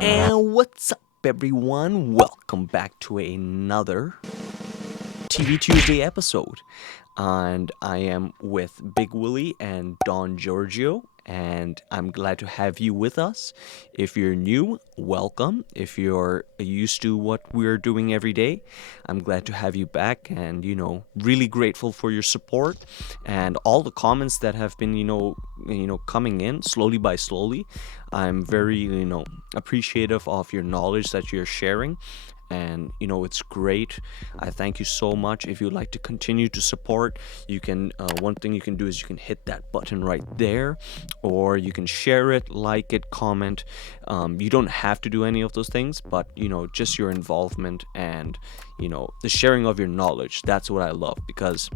And what's up, everyone? Welcome back to another TV Tuesday episode. And I am with Big Willie and Don Giorgio, and I'm glad to have you with us. If you're new, welcome. If you're used to what we're doing every day, I'm glad to have you back, and really grateful for your support and all the comments that have been coming in slowly by slowly. I'm very appreciative of your knowledge that you're sharing, and it's great. I thank you so much. If you'd like to continue to support, you can one thing you can do is you can hit that button right there, or you can share it, like it, comment. You don't have to do any of those things, but just your involvement and the sharing of your knowledge, that's what I love. Because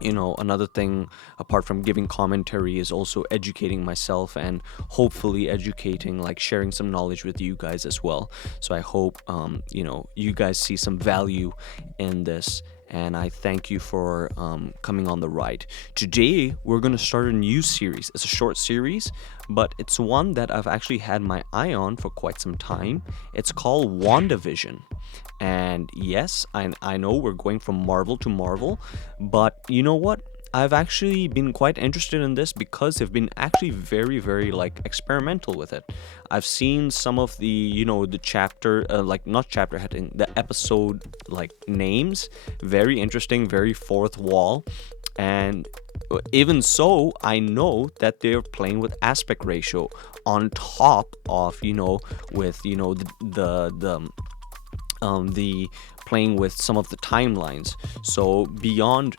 another thing apart from giving commentary is also educating myself, and hopefully educating, like sharing some knowledge with you guys as well. So I hope you guys see some value in this, and I thank you for coming on the ride. Today we're going to start a new series. It's a short series, but it's one that I've actually had my eye on for quite some time. It's called WandaVision. And yes, I know we're going from Marvel to Marvel, but you know what? I've actually been quite interested in this because they've been actually very, very experimental with it. I've seen some of the the chapter not chapter heading, the episode names, very interesting, very fourth wall. And even so, I know that they're playing with aspect ratio on top of with the playing with some of the timelines. So beyond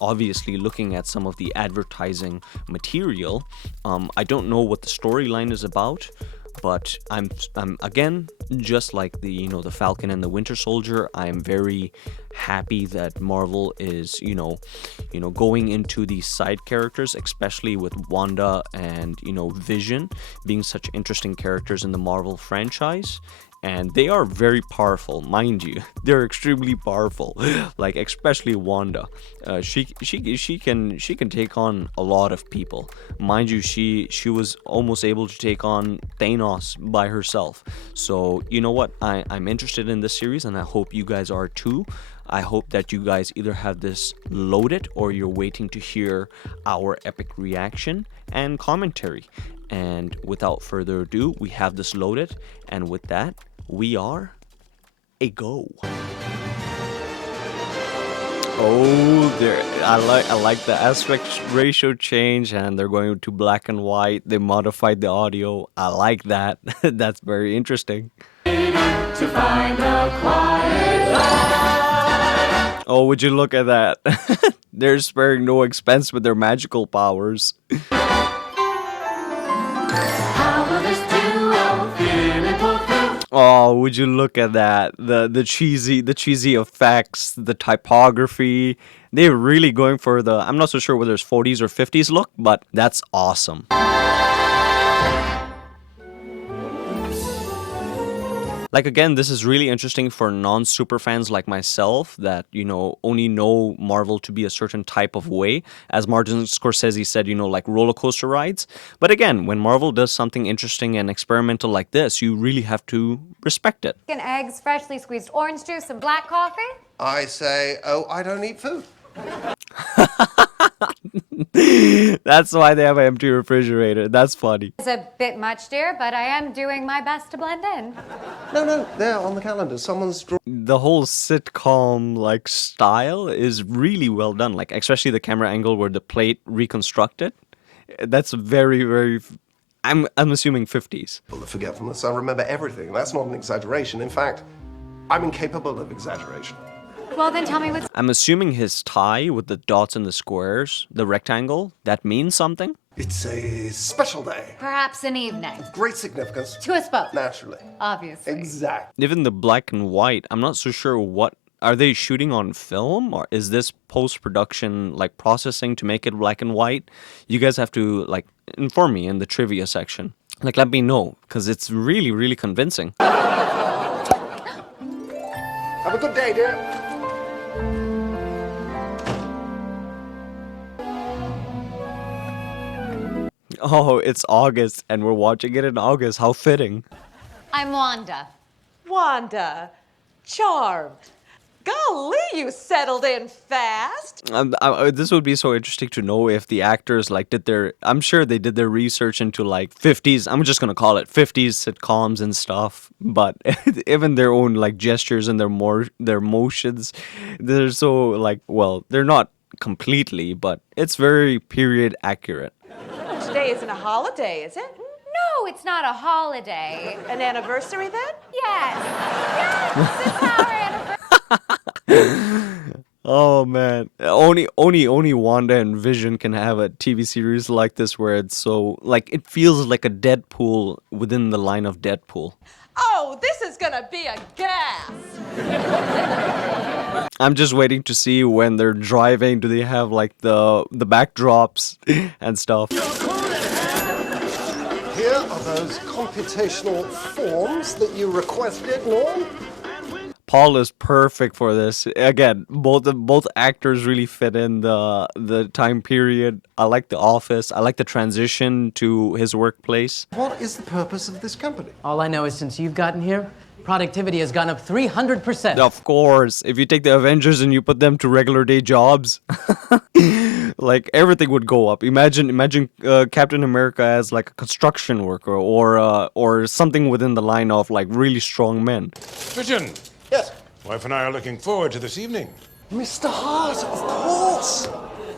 obviously looking at some of the advertising material, I don't know what the storyline is about, but I'm again, just like the the Falcon and the Winter Soldier, I'm very happy that Marvel is going into these side characters, especially with Wanda and Vision being such interesting characters in the Marvel franchise. And they are very powerful, mind you. They're extremely powerful. Especially Wanda. She can take on a lot of people. Mind you, she was almost able to take on Thanos by herself. So you know what? I'm interested in this series, and I hope you guys are too. I hope that you guys either have this loaded or you're waiting to hear our epic reaction and commentary. And without further ado, we have this loaded, and with that, we are a go. Oh, there! I like the aspect ratio change, and they're going to black and white. They modified the audio. I like that. That's very interesting. To find a quiet life. Oh, would you look at that? They're sparing no expense with their magical powers. Oh, would you look at that? The cheesy effects, the typography. They're really going for the, I'm not so sure whether it's 40s or 50s look, but that's awesome. Again, this is really interesting for non-super fans like myself that, only know Marvel to be a certain type of way. As Martin Scorsese said, like roller coaster rides. But again, when Marvel does something interesting and experimental like this, you really have to respect it. Eggs, freshly squeezed orange juice, and black coffee? I say, oh, I don't eat food. That's why they have an empty refrigerator. That's funny. It's a bit much, dear, but I am doing my best to blend in. No, there on the calendar. Someone's drawn. The whole sitcom style is really well done. Especially the camera angle where the plate reconstructed. That's very, very. I'm assuming 50s. The forgetfulness. I remember everything. That's not an exaggeration. In fact, I'm incapable of exaggeration. Well, then tell me what's... I'm assuming his tie with the dots and the squares, the rectangle, that means something? It's a special day. Perhaps an evening. Great significance. To us both. Naturally. Obviously. Exactly. Even the black and white, I'm not so sure what... Are they shooting on film, or is this post-production, processing to make it black and white? You guys have to, inform me in the trivia section. Let me know, because it's really, really convincing. Have a good day, dear. Oh, it's August, and we're watching it in August. How fitting. I'm Wanda. Wanda. Charmed. Golly, you settled in fast. This would be so interesting to know if the actors like did their. I'm sure they did their research into like 50s. I'm just gonna call it 50s sitcoms and stuff. But even their own like gestures and their motions, they're so like they're not completely, but it's very period accurate. Today isn't a holiday, is it? No, it's not a holiday. An anniversary then? Yes. Yes, it's our anniversary. Oh man, only Wanda and Vision can have a TV series like this where it's so like it feels like a Deadpool within the line of Deadpool. Oh, this is gonna be a gas. I'm just waiting to see when they're driving. Do they have like the backdrops and stuff? Here are those computational forms that you requested, Norm. Paul is perfect for this. Again, both actors really fit in the time period. I like The Office. I like the transition to his workplace. What is the purpose of this company? All I know is since you've gotten here, productivity has gone up 300%. Of course, if you take the Avengers and you put them to regular day jobs, like everything would go up. Imagine Captain America as like a construction worker or something within the line of like really strong men. Vision! Yes. Wife and I are looking forward to this evening. Mr. Hart, of course.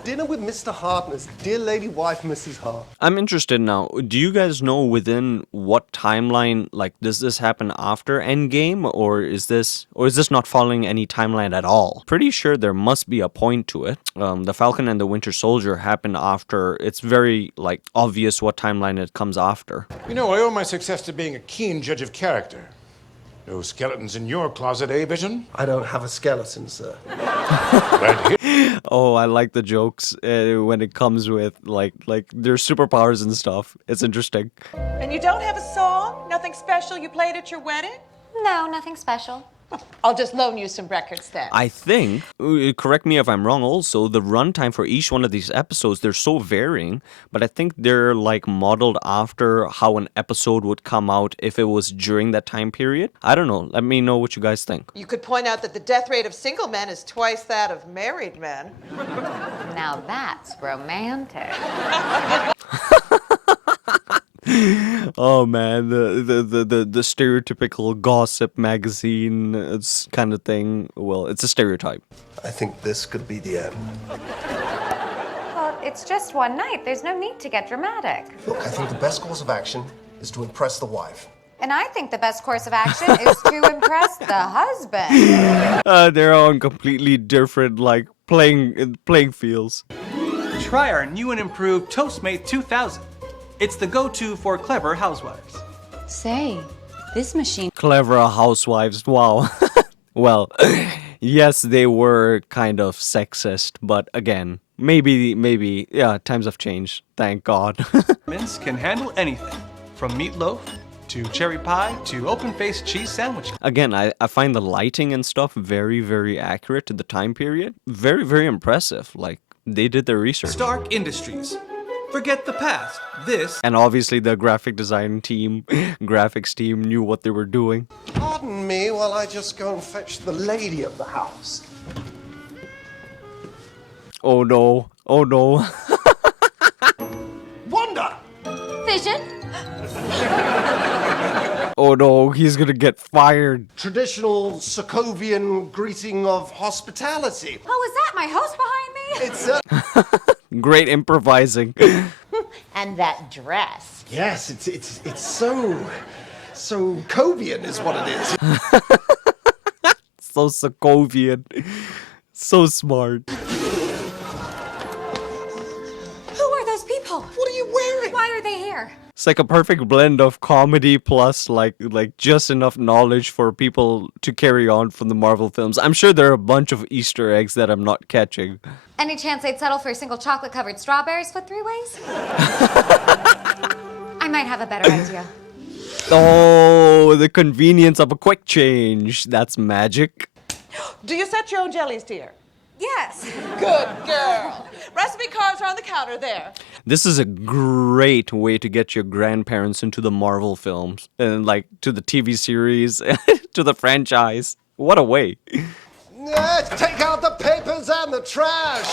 Dinner with Mr. Hart and his dear lady wife, Mrs. Hart. I'm interested now. Do you guys know within what timeline, like, does this happen after Endgame, or is this not following any timeline at all? Pretty sure there must be a point to it. The Falcon and the Winter Soldier happened after. It's very like obvious what timeline it comes after. You know, I owe my success to being a keen judge of character. No skeletons in your closet, eh, Vision? I don't have a skeleton, sir. Right here. Oh, I like the jokes when it comes with like their superpowers and stuff. It's interesting. And you don't have a song? Nothing special you played at your wedding? No, nothing special. I'll just loan you some records then. I think, correct me if I'm wrong also, the runtime for each one of these episodes, they're so varying, but I think they're like modeled after how an episode would come out if it was during that time period. I don't know. Let me know what you guys think. You could point out that the death rate of single men is twice that of married men. Now that's romantic. Oh man, the stereotypical gossip magazine kind of thing. Well, it's a stereotype. I think this could be the end. Well, it's just one night. There's no need to get dramatic. Look, I think the best course of action is to impress the wife. And I think the best course of action is to impress the husband. They're on completely different like playing fields. Try our new and improved Toastmate 2000. It's the go-to for clever housewives. Say, this machine. Clever housewives. Wow. Well, yes, they were kind of sexist, but again, maybe, yeah, times have changed. Thank God. Mince can handle anything, from meatloaf to cherry pie to open-faced cheese sandwiches. Again, I find the lighting and stuff very, very accurate to the time period. Very, very impressive. Like, they did their research. Stark Industries. Forget the past. This. And obviously the graphic design team, graphics team knew what they were doing. Pardon me while I just go and fetch the lady of the house. Oh no. Oh no. Wanda! Vision? Oh no, he's gonna get fired. Traditional Sokovian greeting of hospitality. Oh, is that my host behind me? It's a... Great improvising. And that dress. Yes, it's so Covian is what it is. So Sokovian. So smart. Who are those people? What are you wearing? Why are they here? It's like a perfect blend of comedy plus like just enough knowledge for people to carry on from the Marvel films. I'm sure there are a bunch of Easter eggs that I'm not catching. Any chance they'd settle for single chocolate-covered strawberries put three ways? I might have a better idea. Oh, the convenience of a quick change. That's magic. Do you set your own jellies, dear? Yes. Good girl. Recipe cards are on the counter there. This is a great way to get your grandparents into the Marvel films and like to the TV series, to the franchise. What a way. Take out the papers and the trash.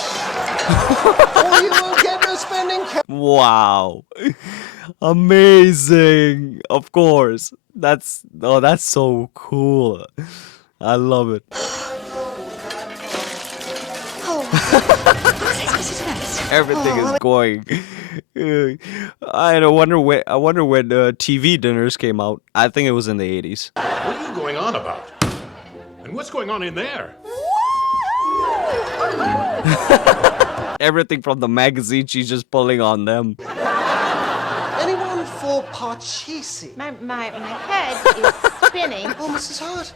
Or you will get no spending cash. Wow. Amazing. Of course. That's so cool. I love it. Everything is going. I wonder when TV dinners came out. I think it was in the 80s. What are you going on about? And what's going on in there? Everything from the magazine, she's just pulling on them. Anyone for Parcheesi? My head is spinning. Oh, Mrs. Hart.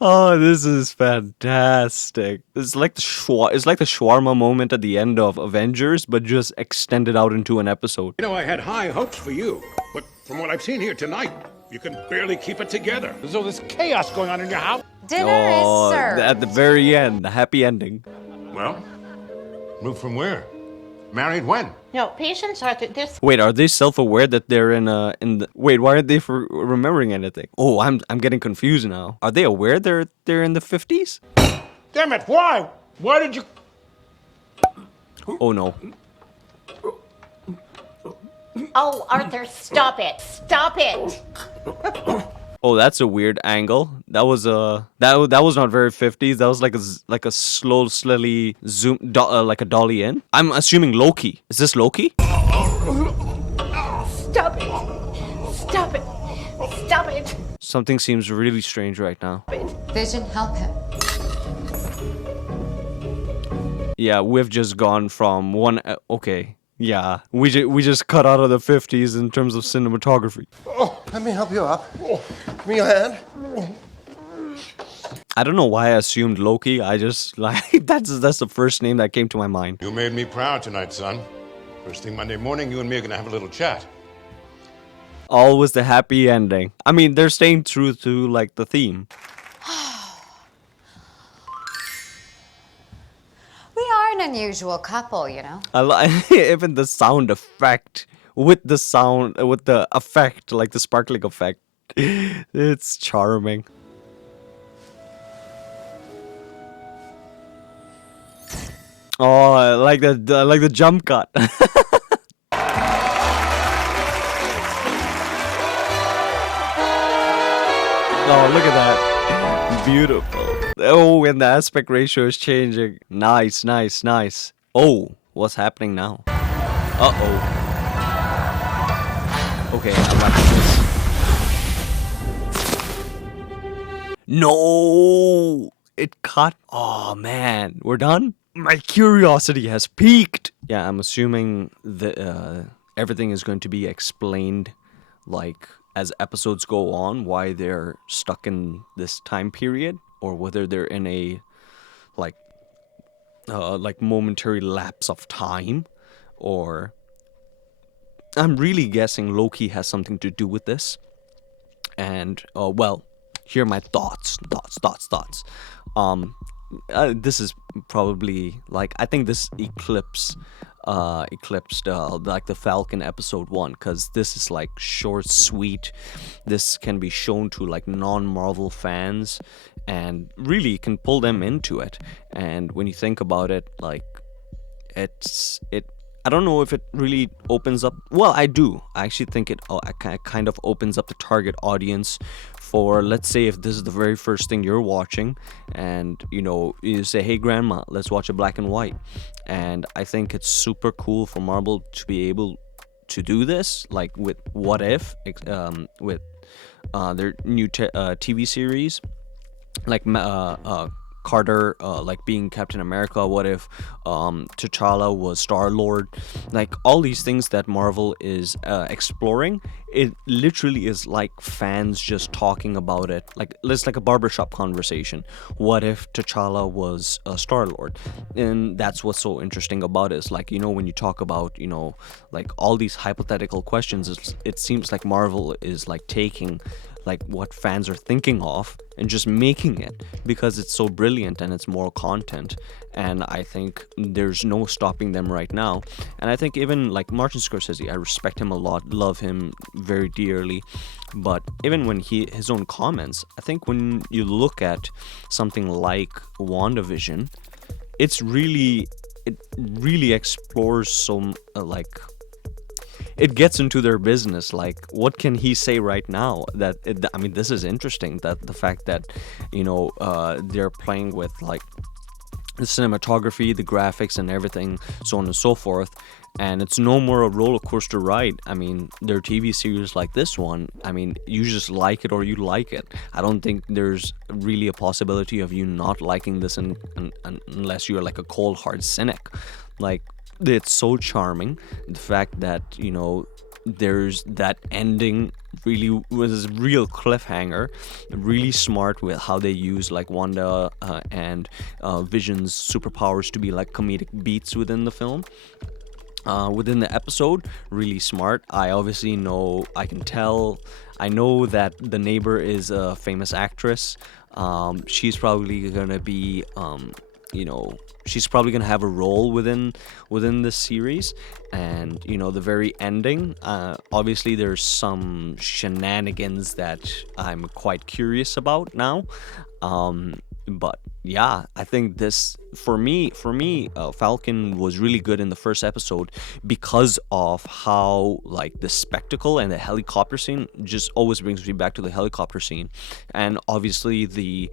Oh, this is fantastic. It's like the shawarma moment at the end of Avengers, but just extended out into an episode. You know, I had high hopes for you, but from what I've seen here tonight, you can barely keep it together. There's all this chaos going on in your house. Dinner is served. At the very end, the happy ending. Well, moved from where? Married when? No, patients are this. Wait, are they self-aware that they're in the? Wait, why aren't they remembering anything? Oh, I'm getting confused now. Are they aware they're in the 50s? Damn it! Why? Why did you? Oh no. Oh, Arthur, stop it! Stop it! Oh, that's a weird angle. That was that was not very 50s. That was like a slowly zoom like a dolly in. I'm assuming Loki. Is this Loki? Stop it! Stop it! Stop it! Something seems really strange right now. Vision, help him. Yeah, we've just gone from one. Okay, yeah, we just cut out of the 50s in terms of cinematography. Oh, let me help you up. Give me your hand. I don't know why I assumed Loki. I just like that's the first name that came to my mind. You made me proud tonight, son. First thing Monday morning, you and me are gonna have a little chat. Always the happy ending. I mean, they're staying true to like the theme. We are an unusual couple, you know. I like even the sound effect with the effect, like the sparkling effect. It's charming. Oh, I like the jump cut. Oh, look at that. Beautiful. Oh, and the aspect ratio is changing. Nice, nice, nice. Oh, what's happening now? Uh-oh. Okay, I'm watching this. No! It cut. Oh, man. We're done? My curiosity has peaked. Yeah, I'm assuming that everything is going to be explained, like, as episodes go on, why they're stuck in this time period, or whether they're in a like momentary lapse of time, or I'm really guessing Loki has something to do with this. And well, here are my thoughts. This is probably like, I think this eclipsed like the Falcon episode 1, because this is like short, sweet. This can be shown to like non-Marvel fans and really can pull them into it. And when you think about it, like I don't know if it really opens up. Well, I do. I actually think it kind of opens up the target audience for, let's say, if this is the very first thing you're watching, and you say, hey grandma, let's watch a black and white. And I think it's super cool for Marvel to be able to do this, like with What If, with their new TV series, like Carter, like being Captain America. What if T'Challa was Star-Lord? Like all these things that Marvel is exploring, it literally is like fans just talking about it. Like it's like a barbershop conversation. What if T'Challa was Star-Lord? And that's what's so interesting about it. Is like, when you talk about, like all these hypothetical questions, it seems like Marvel is like taking like what fans are thinking of and just making it because it's so brilliant and it's more content. And I think there's no stopping them right now. And I think even like Martin Scorsese, I respect him a lot, love him very dearly. But even when his own comments, I think when you look at something like WandaVision, it really explores some it gets into their business. Like, what can he say right now? I mean, this is interesting, that the fact that, they're playing with like the cinematography, the graphics and everything, so on and so forth. And it's no more a roller coaster ride. I mean, their TV series like this one, I mean, you just like it or you like it. I don't think there's really a possibility of you not liking this unless you're like a cold hard cynic. Like, it's so charming. The fact that, there's that ending really was a real cliffhanger, really smart with how they use like Wanda and Vision's superpowers to be like comedic beats within the film. Within the episode, really smart. I know that the neighbor is a famous actress. She's probably gonna be she's probably gonna have a role within this series. And the very ending, obviously there's some shenanigans that I'm quite curious about now. But yeah, I think this, for me, Falcon was really good in the first episode because of how like the spectacle and the helicopter scene just always brings me back to the helicopter scene, and obviously the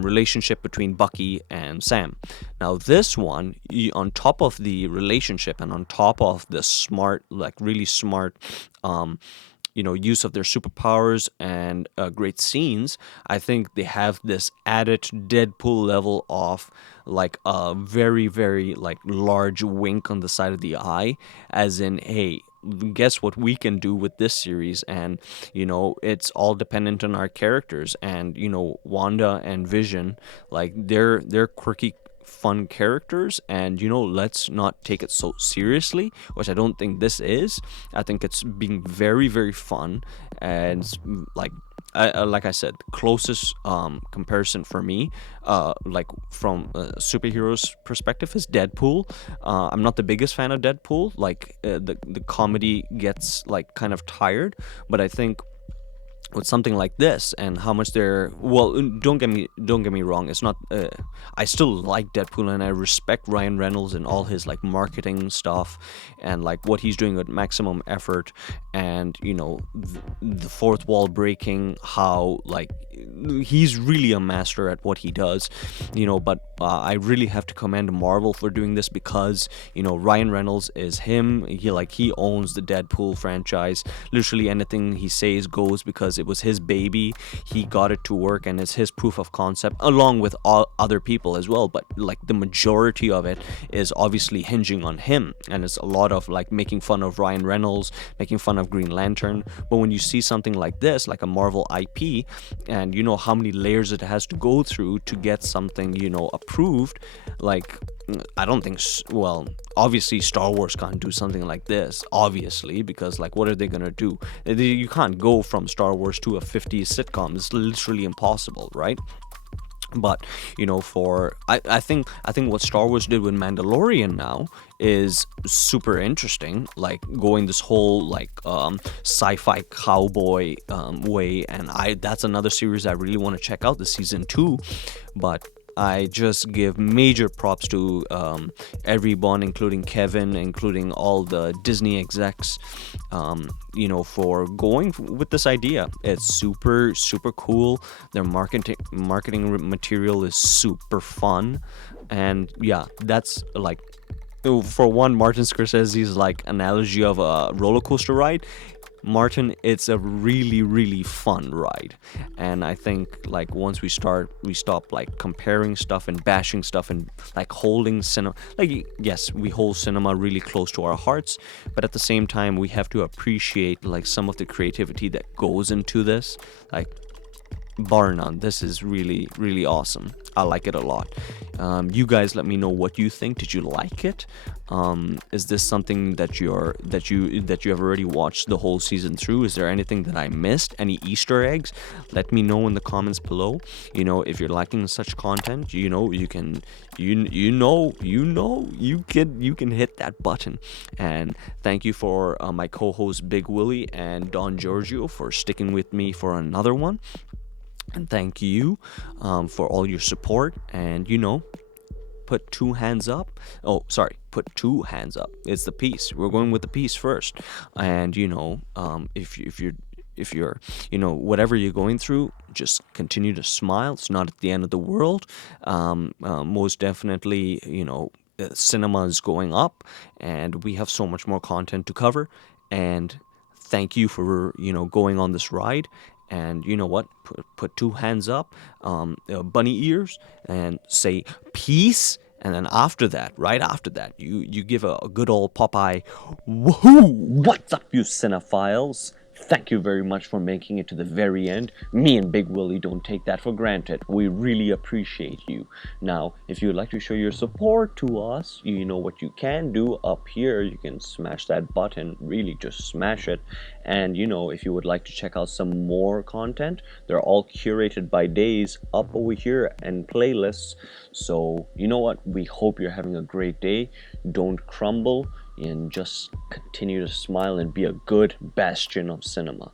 relationship between Bucky and Sam. Now this one, on top of the relationship and on top of the smart, like really smart use of their superpowers and great scenes, I think they have this added Deadpool level of like a very, very like large wink on the side of the eye, as in, hey, guess what we can do with this series. And it's all dependent on our characters. And Wanda and Vision, like they're quirky, fun characters, and let's not take it so seriously, which I don't think this is. I think it's being very, very fun. And like I said, closest comparison for me, like from a superhero's perspective, is Deadpool. I'm not the biggest fan of Deadpool. Like the comedy gets like kind of tired, but I think with something like this and how much don't get me wrong, it's not I still like Deadpool and I respect Ryan Reynolds and all his like marketing stuff and like what he's doing with maximum effort, and the fourth wall breaking, how like he's really a master at what he does, but I really have to commend Marvel for doing this, because Ryan Reynolds is him. He owns the Deadpool franchise. Literally anything he says goes, because it was his baby. He got it to work, and it's his proof of concept, along with all other people as well. But like the majority of it is obviously hinging on him, and it's a lot of like making fun of Ryan Reynolds, making fun of Green Lantern. But when you see something like this, like a Marvel IP, and how many layers it has to go through to get something approved, like I don't think, obviously Star Wars can't do something like this, obviously, because like what are they gonna do? You can't go from Star Wars to a 50s sitcom. It's literally impossible, right? But I think what Star Wars did with Mandalorian now is super interesting, like going this whole like sci-fi cowboy way, and that's another series I really want to check out, the season 2. But I just give major props to everyone, including Kevin, including all the Disney execs, for going with this idea. It's super, super cool. Their marketing material is super fun. And yeah, that's like, for one, Martin Scorsese's like analogy of a roller coaster ride. Martin, it's a really, really fun ride. And I think like once we stop like comparing stuff and bashing stuff and like holding cinema, like yes, we hold cinema really close to our hearts, but at the same time we have to appreciate like some of the creativity that goes into this. Like bar none, this is really, really awesome. I like it a lot. You guys let me know what you think. Did you like it? Is this something that you have already watched the whole season through? Is there anything that I missed? Any Easter eggs? Let me know in the comments below. You know, if you're liking such content, you know, you can hit that button. And thank you for my co-hosts Big Willie and Don Giorgio for sticking with me for another one. And thank you for all your support. And, you know, put two hands up. Oh, sorry, put two hands up. It's the peace. We're going with the peace first. And, you know, if you're, you know, whatever you're going through, just continue to smile. It's not at the end of the world. Most definitely, you know, cinema is going up, and we have so much more content to cover. And thank you for, you know, going on this ride. And you know what? Put two hands up, bunny ears, and say peace. And then after that, right after that, you give a good old Popeye woohoo! What's up, you cinephiles? Thank you very much for making it to the very end. Me and Big Willie don't take that for granted. We really appreciate you. Now, if you'd like to show your support to us, you know what you can do up here. You can smash that button, really just smash it. And you know, if you would like to check out some more content, they're all curated by days up over here and playlists. So, you know what? We hope you're having a great day. Don't crumble, and just continue to smile and be a good bastion of cinema.